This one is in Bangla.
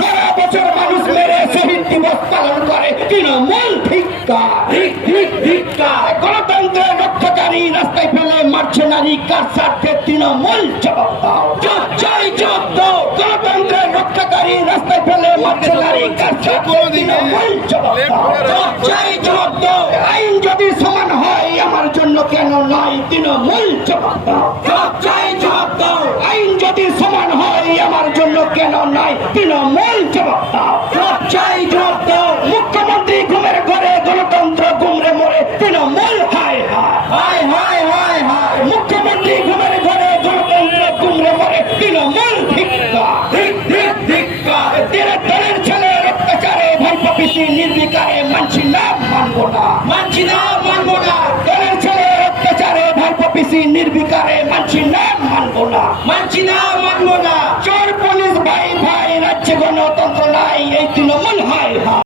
সারা বছর মানুষ মেরে শহীদ দিবস পালন করে তৃণমূল ধিক্কার। গণতন্ত্রের রক্ষাকারী রাস্তায় ফেলে মারছে নারী কার স্বার্থে তৃণমূল জবাব দাও। গণতন্ত্রের রক্ষাকারী রাস্তায় ফেলে মারছে নারী কার স্বার্থে তৃণমূল জবাব দাও। আইন যদি সমান হয় আমার জন্য কেন নয় তৃণমূল জবাব দাও। আইন যদি সমান হয় আমার জন্য কেন নয় তৃণমূল জবাব দাও। মুখ্যমন্ত্রী ঘুমের ঘরে গণতন্ত্র গুমরে মরে তৃণমূল হায় হায়। মুখ্যমন্ত্রী ঘুমের ঘরে গণতন্ত্র গুমরে মরে তৃণমূল ধিক্কার। দলের ছেলের অত্যাচারে ভয় পিসি নির্বিকারে মানছি না মানবো না। দলের ছেলের অত্যাচারে ভয় পিসি নির্বিকারে মানছি না মানবো না। চোর পুলিশ ভাই রাজ্যে গণতন্ত্র নাই এই